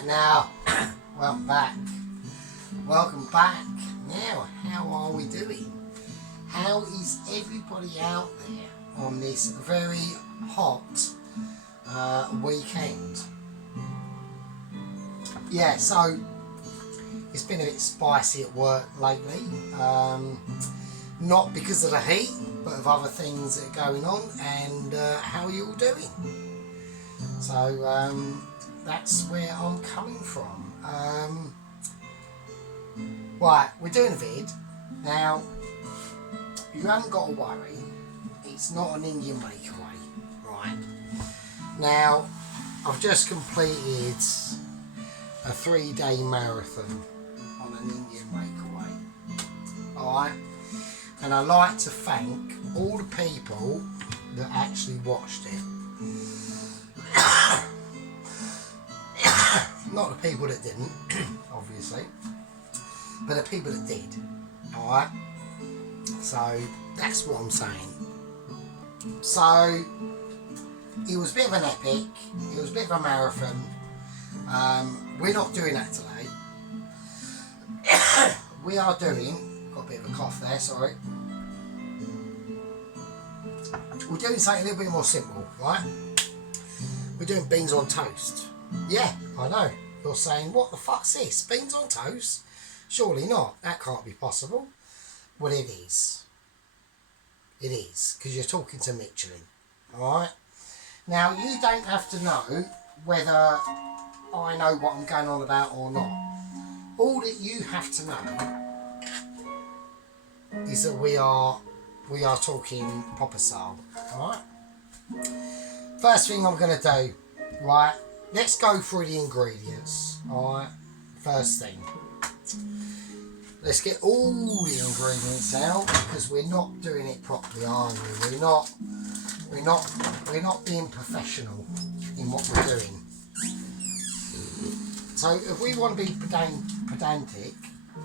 Right now, welcome back. Welcome back. Now, how are we doing? How is everybody out there on this very hot weekend? Yeah, so it's been a bit spicy at work lately. Not because of the heat, but of other things that are going on. And how are you all doing? So that's where I'm coming from. Right, we're doing a vid. Now, you haven't got to worry. It's not an Indian makeaway, right? Now, I've just completed a 3-day marathon on an Indian makeaway. Alright? And I'd like to thank all the people that actually watched it. Not the people that didn't, obviously, but the people that did. Alright? So that's what I'm saying. So it was a bit of an epic, it was a bit of a marathon. We're not doing that today. We are doing, got a bit of a cough there, sorry. We're doing something a little bit more simple, right? We're doing beans on toast. Yeah, I know. You're saying, what the fuck's this? Beans on toast? Surely not. That can't be possible. Well, it is. It is, because you're talking to Michelin. Alright? Now, you don't have to know whether I know what I'm going on about or not. All that you have to know is that we are talking proper style. Alright? First thing I'm going to do, right, let's go through the ingredients. Alright? First thing. Let's get all the ingredients out, because we're not doing it properly, are we? We're not being professional in what we're doing. So if we want to be pedantic,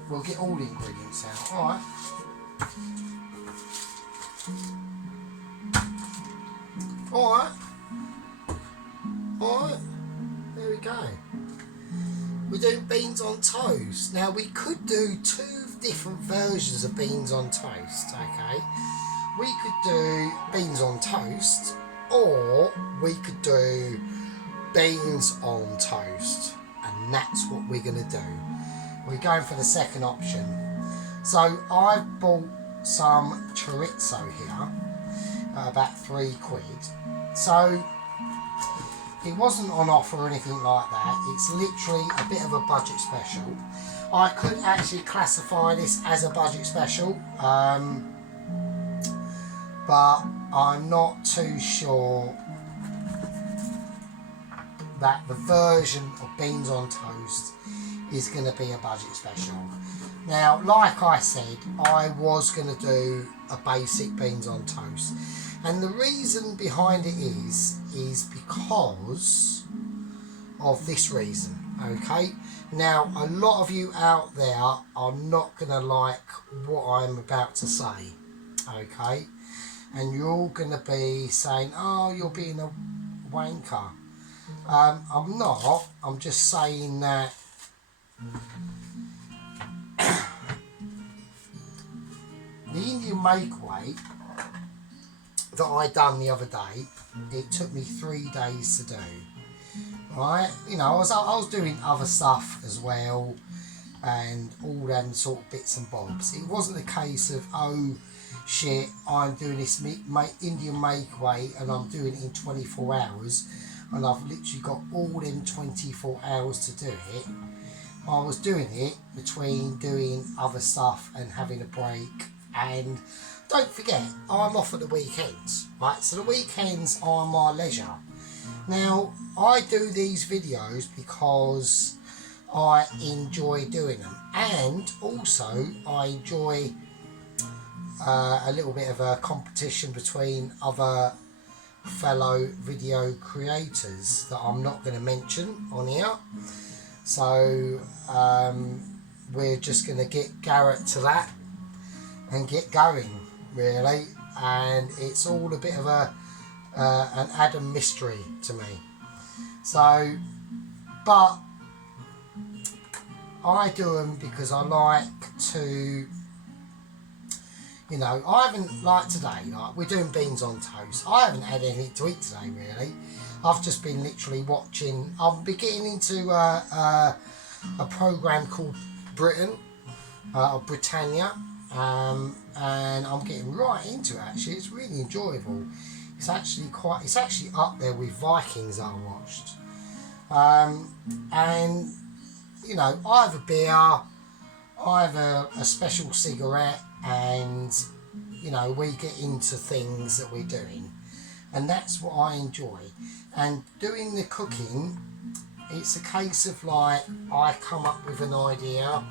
we'll get all the ingredients out. Alright. Alright. Alright. There we go. We're doing beans on toast. Now we could do 2 different versions of beans on toast, okay? We could do beans on toast, or we could do beans on toast. And that's what we're going to do. We're going for the second option. So I've bought some chorizo here, about £3. So it wasn't on offer or anything like that. It's literally a bit of a budget special. I could actually classify this as a budget special, but I'm not too sure that the version of beans on toast is going to be a budget special. Now, like I said, I was going to do a basic beans on toast, and the reason behind it is because of this reason. Okay, now a lot of you out there are not going to like what I'm about to say. Okay, and you're all going to be saying, oh, you're being a wanker. I'm not. I'm just saying that the Indian makeaway that I done the other day, it took me 3 days to do. Right? You know, I was doing other stuff as well, and all them sort of bits and bobs. It wasn't a case of, oh shit, I'm doing this Indian makeaway and I'm doing it in 24 hours. And I've literally got all them 24 hours to do it. I was doing it between doing other stuff and having a break. And don't forget, I'm off at the weekends, right? So the weekends are my leisure. Now, I do these videos because I enjoy doing them. And also, I enjoy a little bit of a competition between other fellow video creators that I'm not going to mention on here. So we're just going to get Garrett to that and get going, really. And it's all a bit of an Adam mystery to me. So, but I do them because I like to, you know, I haven't, like today, like we're doing beans on toast. I haven't had anything to eat today, really. I've just been literally watching, I'm beginning into a programme called Britain, or Britannia, and I'm getting right into it actually. It's really enjoyable. It's actually up there with Vikings that I watched. And, you know, I have a beer, I have a special cigarette, and, you know, we get into things that we're doing. And that's what I enjoy. And doing the cooking, it's a case of like, I come up with an idea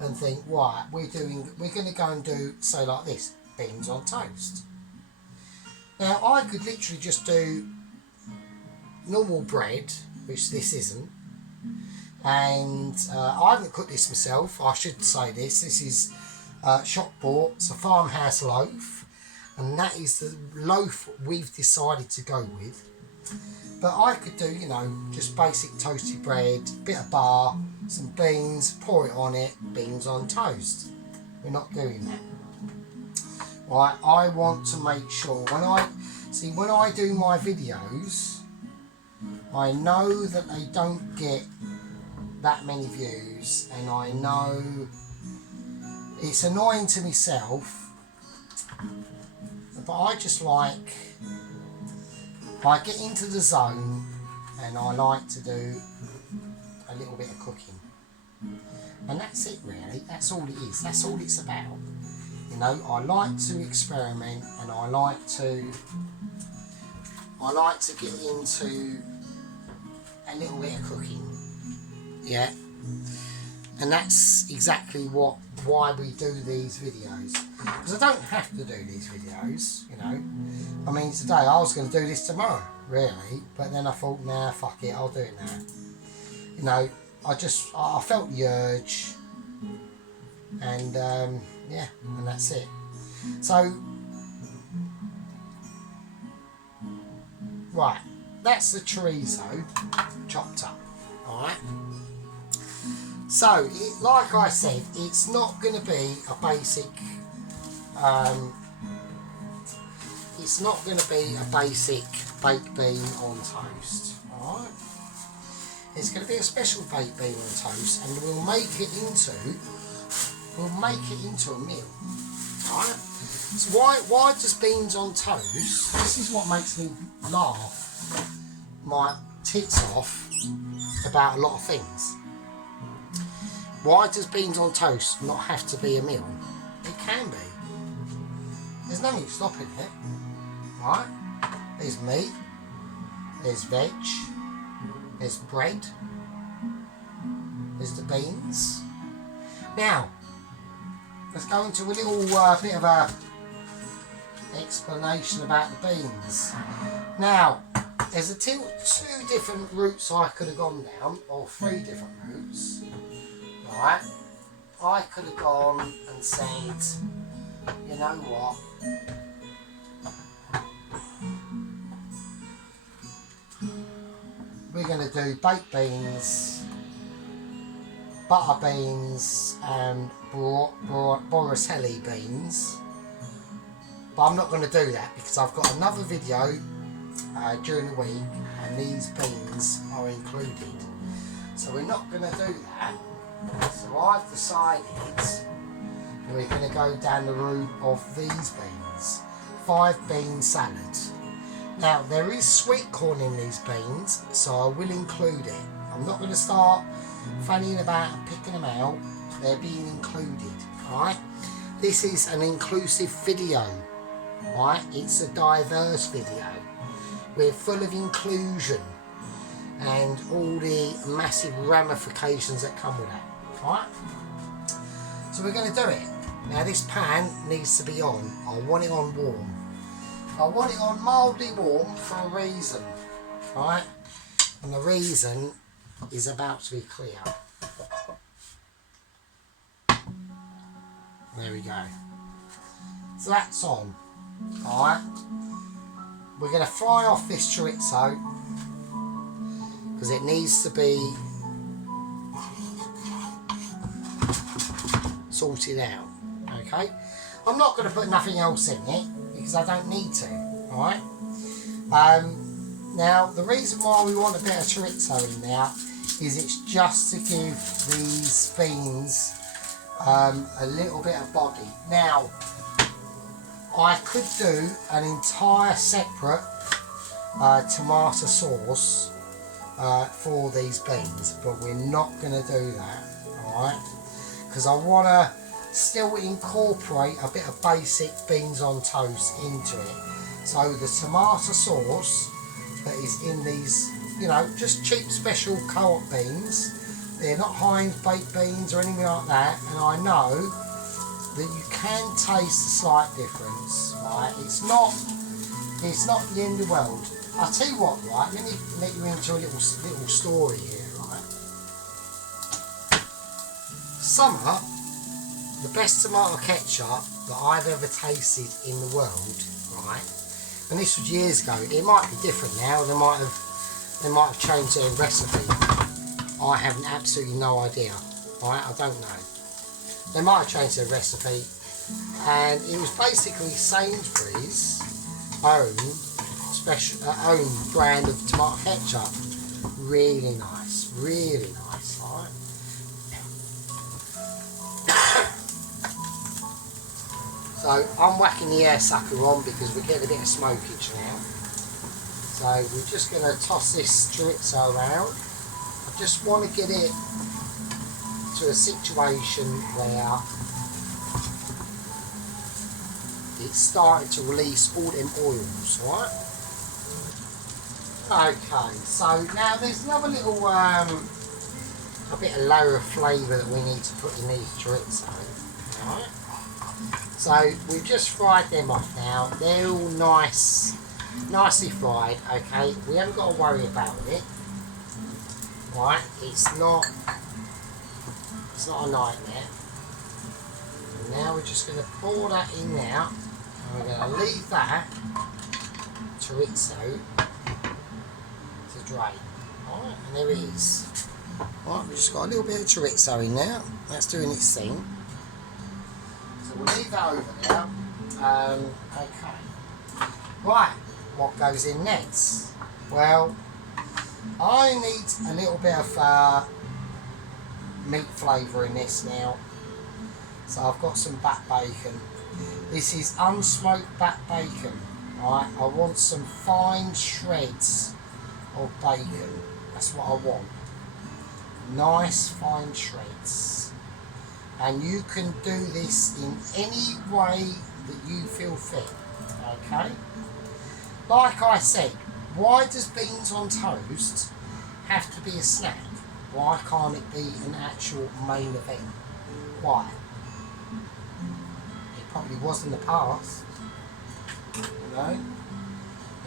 and think, right, we're going to go and do, say like this, beans on toast. Now, I could literally just do normal bread, which this isn't. And I haven't cooked this myself, I should say this. This is shop bought, it's a farmhouse loaf. And that is the loaf we've decided to go with. But I could do, you know, just basic toasted bread, bit of bar, some beans, pour it on it, beans on toast. We're not doing that. Right, I want to make sure, when I do my videos, I know that they don't get that many views, and I know it's annoying to myself, but I just like, I get into the zone and I like to do a little bit of cooking, and that's it really. That's all it is, that's all it's about. You know, I like to experiment, and I like to get into a little bit of cooking. Yeah, and that's exactly why we do these videos, because I don't have to do these videos, you know. I mean, today I was going to do this tomorrow really, but then I thought, nah, fuck it, I'll do it now. You know, I felt the urge, and yeah, and that's it. So right, that's the chorizo chopped up. Alright, so like I said, it's not going to be a basic baked bean on toast. Alright, it's going to be a special baked bean on toast, and we'll make it into a meal. Alright, so why does beans on toast, this is what makes me laugh my tits off about a lot of things. Why does beans on toast not have to be a meal? It can be. There's nothing stopping it. Right? There's meat, there's veg, there's bread, there's the beans. Now, let's go into a little bit of a explanation about the beans. Now, there's two different routes I could have gone down, or three different routes. Right? I could have gone and said, you know what? We're going to do baked beans, butter beans, and Borocelli beans. But I'm not going to do that because I've got another video during the week, and these beans are included. So we're not going to do that. So I've decided we're going to go down the route of these beans. 5 bean salad. Now there is sweet corn in these beans, so I will include it. I'm not going to start fannying about and picking them out. They're being included. Alright? This is an inclusive video. Right? It's a diverse video. We're full of inclusion and all the massive ramifications that come with that. Right? So we're going to do it. Now this pan needs to be on. I want it on warm. I want it on mildly warm for a reason. Right? And the reason is about to be clear. There we go. So that's on. Alright? We're going to fry off this chorizo because it needs to be sorted out. Okay, I'm not going to put nothing else in it because I don't need to. Alright. Now the reason why we want a bit of chorizo in there is it's just to give these beans a little bit of body. Now I could do an entire separate tomato sauce for these beans, but we're not going to do that, alright, because I want to still incorporate a bit of basic beans on toast into it. So the tomato sauce that is in these, you know, just cheap special co-op beans, they're not Heinz baked beans or anything like that, and I know that you can taste a slight difference, right? It's not the end of the world. I'll tell you what, right, let me let you into a little story here, right? Summer, the best tomato ketchup that I've ever tasted in the world, right? And this was years ago. It might be different now. They might have changed their recipe. I have absolutely no idea, right? I don't know. They might have changed their recipe, and it was basically Sainsbury's own brand of tomato ketchup. Really nice, alright. So I'm whacking the air sucker on because we're getting a bit of smokage now. So we're just going to toss this chorizo around. I just want to get it to a situation where it's starting to release all them oils, alright? Okay, so now there's another little a bit of lower flavour that we need to put in these chorizo, alright? So we've just fried them off now. They're all nicely fried, okay? We haven't got to worry about it. Right, it's not a nightmare. And now we're just going to pour that in now, and we're going to leave that chorizo to drain. Alright, and there it is. Alright, we've just got a little bit of chorizo in now. That's doing its thing. So we'll leave that over there. Okay. Right, what goes in next? Well, I need a little bit of meat flavour in this now. So I've got some back bacon. This is unsmoked back bacon. Right, I want some fine shreds of bacon. That's what I want. Nice fine shreds. And you can do this in any way that you feel fit. Okay? Like I said, why does beans on toast have to be a snack? Why can't it be an actual main event? Why? It probably was in the past. You know?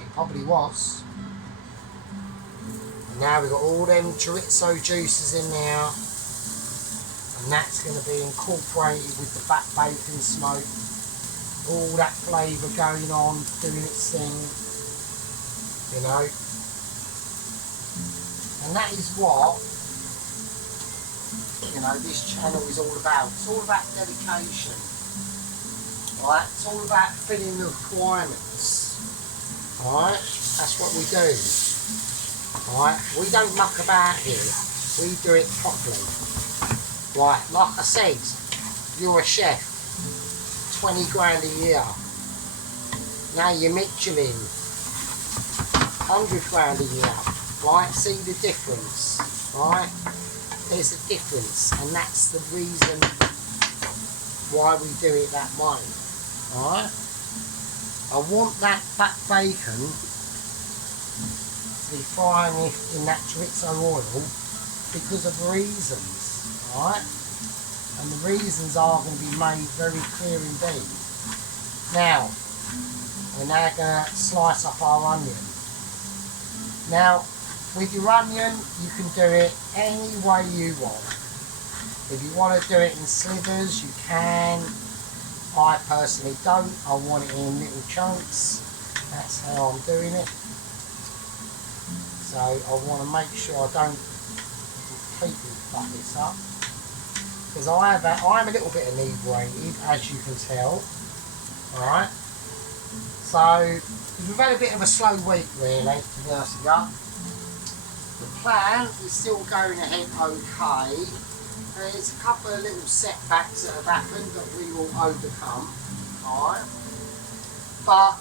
It probably was. And now we've got all them chorizo juices in there. And that's going to be incorporated with the back bacon smoke. All that flavour going on, doing its thing. You know? And that is what, you know, this channel is all about. It's all about dedication. Right? It's all about filling the requirements. Alright? That's what we do. Alright? We don't muck about here. We do it properly. Right, like I said, you're a chef, 20 grand a year. Now you're Michelin, 100 grand a year. Right, see the difference, right? There's a difference, and that's the reason why we do it that way. Alright? I want that back bacon to be frying in that chorizo oil because of reasons. Alright? And the reasons are going to be made very clear indeed. Now, we're now going to slice up our onion. Now, with your onion, you can do it any way you want. If you want to do it in slivers, you can. I personally don't. I want it in little chunks. That's how I'm doing it. So I want to make sure I don't completely fuck this up. because I'm a little bit inebriated, as you can tell. Alright, so we've had a bit of a slow week really, to be honest with you. The plan is still going ahead okay. There's a couple of little setbacks that have happened that we will overcome. Alright, but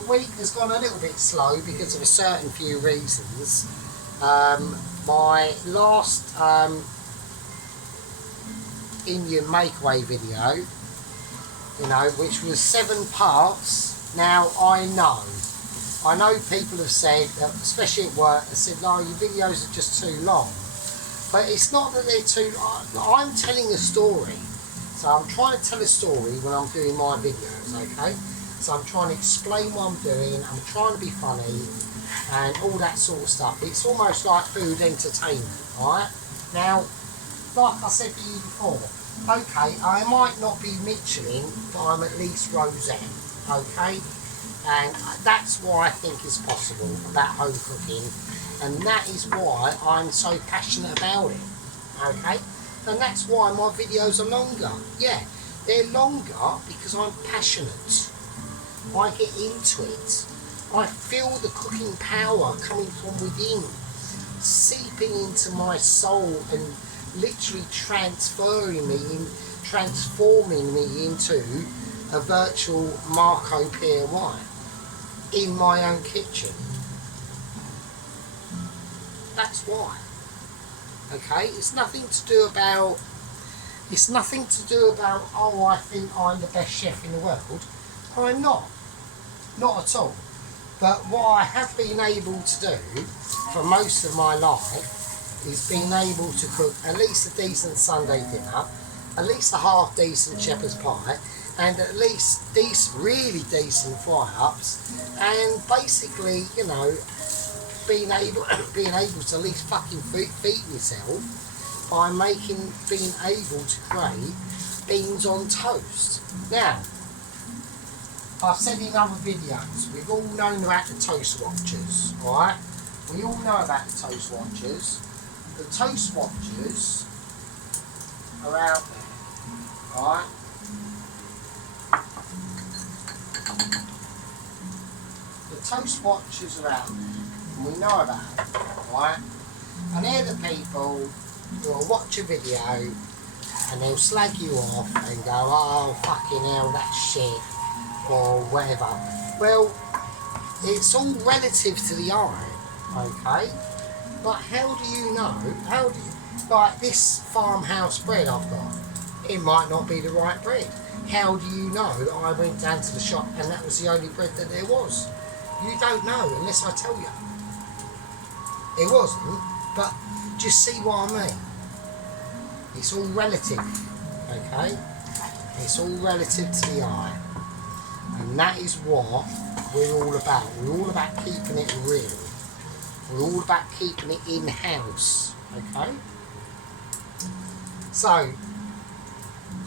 the week has gone a little bit slow because of a certain few reasons. My last Indian makeaway video, you know, which was 7 parts. Now I know people have said, especially at work, they said, no, your videos are just too long. But it's not that they're too long. I'm telling a story. So I'm trying to tell a story when I'm doing my videos, okay? So I'm trying to explain what I'm doing, I'm trying to be funny, and all that sort of stuff. It's almost like food entertainment, alright? Now, like I said to you before, okay, I might not be Michelin, but I'm at least Roseanne, okay? And that's why I think it's possible about home cooking, and that is why I'm so passionate about it, okay? And that's why my videos are longer. Yeah, they're longer because I'm passionate. I get into it. I feel the cooking power coming from within, seeping into my soul and literally transforming me into a virtual Marco Pierre in my own kitchen. That's why. Okay, it's nothing to do about, oh, I think I'm the best chef in the world. I'm not at all. But what I have been able to do for most of my life is being able to cook at least a decent Sunday dinner, at least a half decent shepherd's pie, and at least really decent fry-ups, and basically, you know, being able to at least fucking feed myself by being able to create beans on toast. Now, I've said in other videos, we've all known about the Toast Watchers, alright? We all know about the Toast Watchers. The Toast Watchers are out there, alright? The Toast Watchers are out there, and we know about them, alright? And they're the people who will watch a video and they'll slag you off and go, oh, fucking hell, that's shit, or whatever. Well, it's all relative to the eye, okay? But how do you know, like this farmhouse bread I've got, it might not be the right bread. How do you know that I went down to the shop and that was the only bread that there was? You don't know unless I tell you. It wasn't, but just see what I mean. It's all relative, okay? It's all relative to the eye. And that is what we're all about. We're all about keeping it real. We're all about keeping it in-house, okay? So,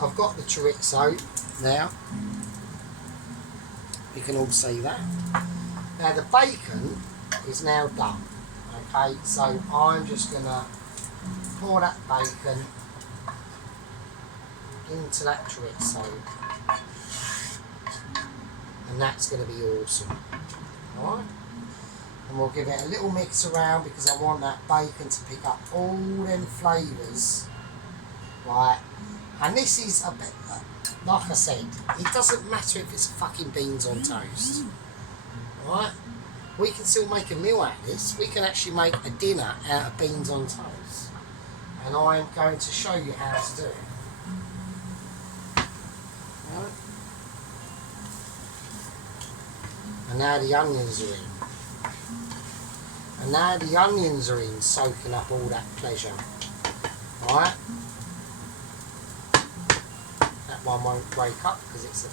I've got the chorizo now. You can all see that. Now the bacon is now done, okay? So I'm just going to pour that bacon into that chorizo. And that's going to be awesome, alright? And we'll give it a little mix around because I want that bacon to pick up all them flavours, right? And this is a bit, like I said, it doesn't matter if it's fucking beans on toast, alright? We can still make a meal out of this. We can actually make a dinner out of beans on toast. And I'm going to show you how to do it. Right? And now the onions are in. And now the onions are in, soaking up all that pleasure. Alright? That one won't break up because it's a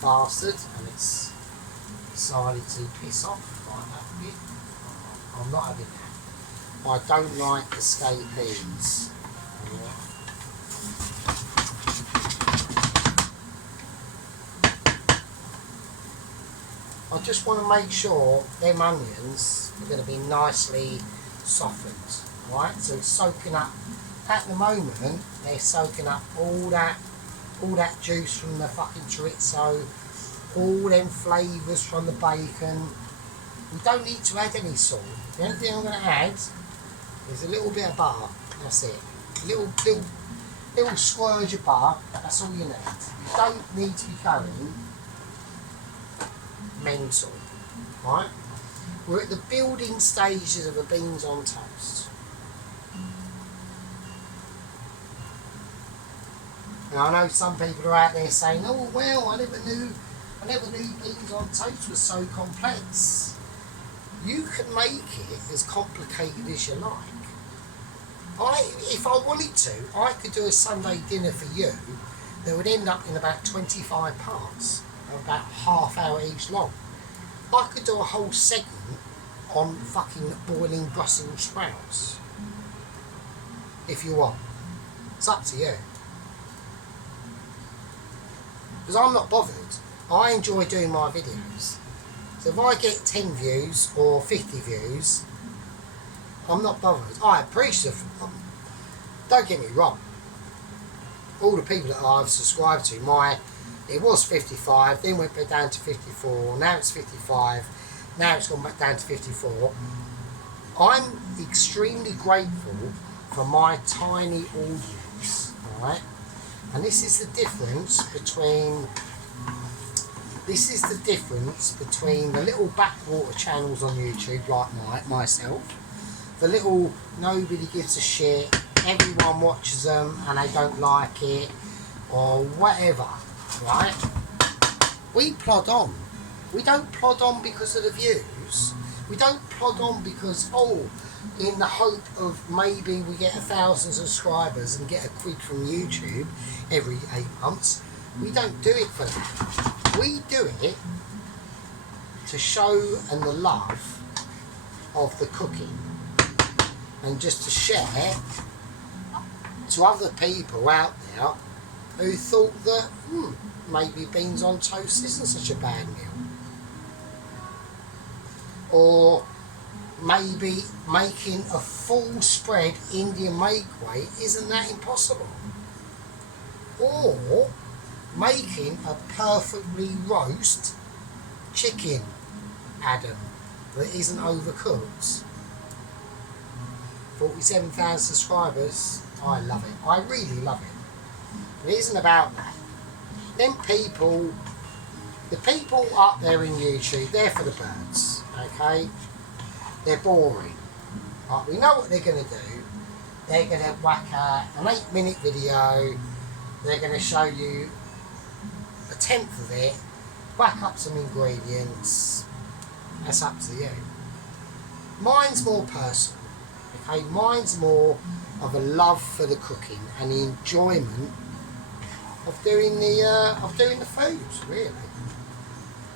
bastard and it's decided to piss off like that bit. I'm not having that. I don't like escapees. I just want to make sure them onions are going to be nicely softened, right? So it's soaking up at the moment they're soaking up all that juice from the fucking chorizo, all them flavours from the bacon. We don't need to add any salt. The only thing I'm going to add is a little bit of butter. That's it. Little squirge of butter. That's all you need. You don't need to be going mental, right? We're at the building stages of a beans on toast. Now I know some people are out there saying, "Oh well, I never knew beans on toast was so complex." You can make it as complicated as you like. If I wanted to, I could do a Sunday dinner for you that would end up in about 25 parts, about half hour each long. I could do a whole segment on fucking boiling Brussels sprouts, if you want. It's up to you. Because I'm not bothered. I enjoy doing my videos. So if I get 10 views or 50 views, I'm not bothered. I appreciate them. Don't get me wrong. All the people that I've subscribed to, it was 55, then went back down to 54, now it's 55, now it's gone back down to 54. I'm extremely grateful for my tiny audience, alright? And this is the difference between the little backwater channels on YouTube like myself, the little nobody gives a shit, everyone watches them and they don't like it or whatever, right? We plod on. We don't plod on because of the views. We don't plod on because, in the hope of maybe we get 1,000 subscribers and get a quid from YouTube every 8 months. We don't do it for that. We do it to show and the love of the cooking and just to share to other people out there who thought that maybe beans on toast isn't such a bad meal, or maybe making a full spread Indian make-way isn't that impossible, or making a perfectly roast chicken, Adam, that isn't overcooked. 47,000 subscribers. I love it. I really love it. It isn't about that. Them people, the people up there in YouTube, they're for the birds, okay? They're boring. Right, we know what they're going to do. They're going to whack an 8-minute video. They're going to show you a tenth of it, whack up some ingredients. That's up to you. Mine's more personal, okay? Mine's more of a love for the cooking and the enjoyment of doing the food, really.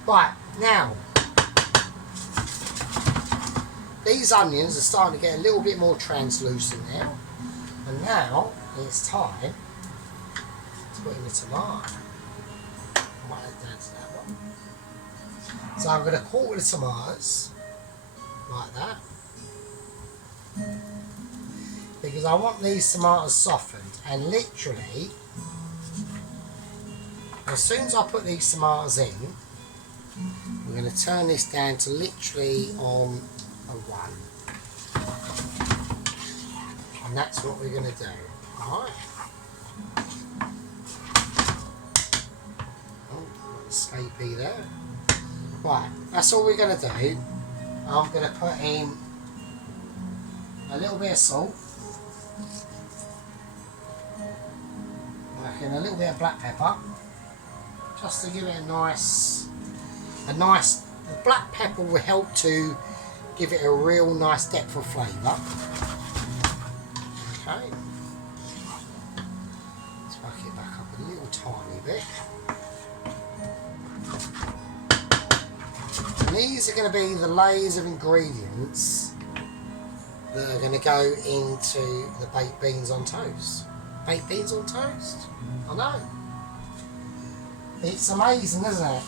Right, now these onions are starting to get a little bit more translucent now, and now it's time to put in the tomato. I might add down to that one. So I'm going to quarter the tomatoes like that, because I want these tomatoes softened, and literally as soon as I put these tomatoes in, I'm going to turn this down to literally on a 1, and that's what we're going to do. Alright, escapee there. Right, that's all we're going to do. I'm going to put in a little bit of salt, and a little bit of black pepper, just to give it a nice, the black pepper will help to give it a real nice depth of flavour. Okay, let's back it back up a little tiny bit. And these are going to be the layers of ingredients that are going to go into the baked beans on toast. Baked beans on toast? I know. It's amazing, isn't it?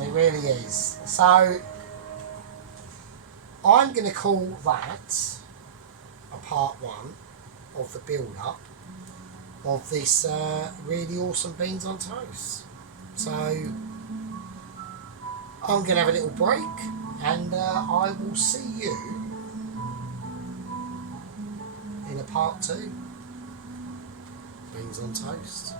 It really is. So, I'm going to call that a part 1. of the build-up of this really awesome beans on toast. So I'm going to have a little break, and I will see you in a part 2. Beans on toast.